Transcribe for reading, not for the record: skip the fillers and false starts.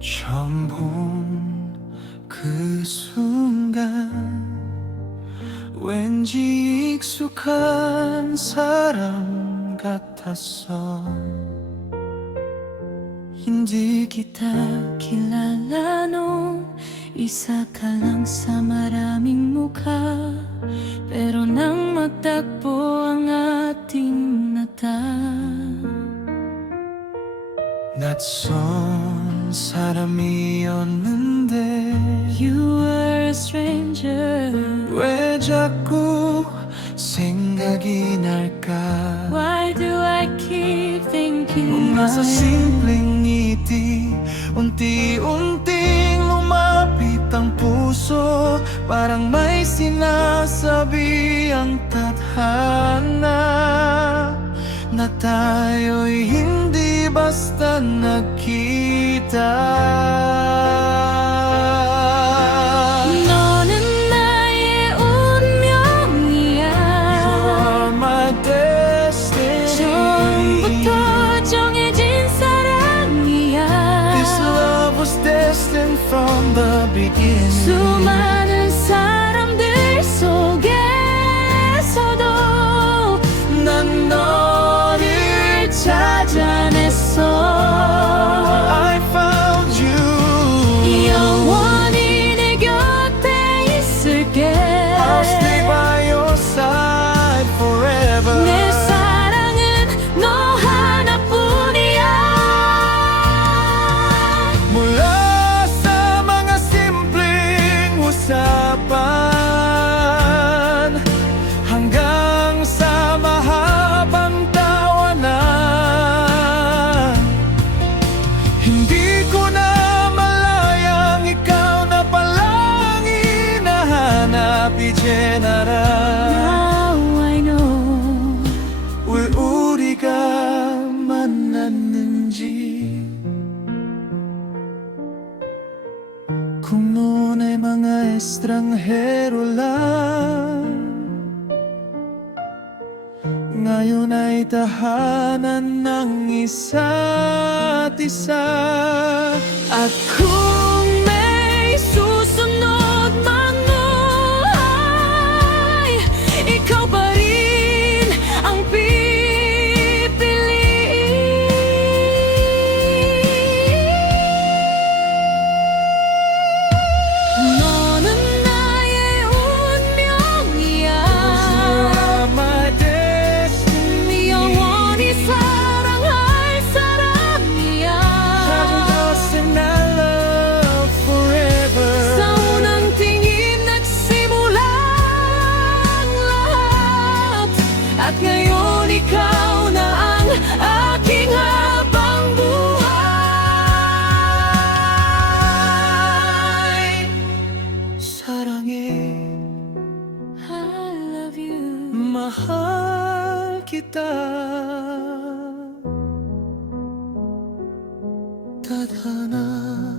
처음 본 그 순간 왠지 익숙한 사람 같았어. Hindi kita kilala nung isa ka lang sa maraming mukha. Pero nang matagpo ang ating mata, 낯선 사람이었는데 you were a stranger. 왜 자꾸 생각이 날까? Why do I keep thinking Nasa why? simpleng ngiti, unti-unting lumapit ang puso. Parang may sinasabi ang tadhana na tayo'y hindi basta nagkita. 너는 나의 운명이야. You're my destiny. 처음부터 정해진 사랑이야. This love was destined from the beginning. 수많은 사람들 속에서도 난 너를 찾아냈어. I found you. 영원히 내 곁에 있을게. I'll stay by your side forever. 내 사랑은 너 하나뿐이야. Mula sa mga simpleng usapan hanggang sa mahabang tawanan, hindi ko na malayang ikaw na palang hinahanap. 이제나라 Now I know. 왜 우리가 만났는지. Kung noon ay mga estranghero lang, ngayon ay tahanan ng isa't isa. At kung may susunod mang buhay, ikaw pa rin ang pipiliin. 너는 나의 운명이야. You're my destiny. 영원히 사랑할 사람이야. Lost in our love forever. Sa unang tingin nagsimulang lahat, at ngayon ikaw na ang aking habang buhay. 사랑해, I love you. mahal kita. tadhana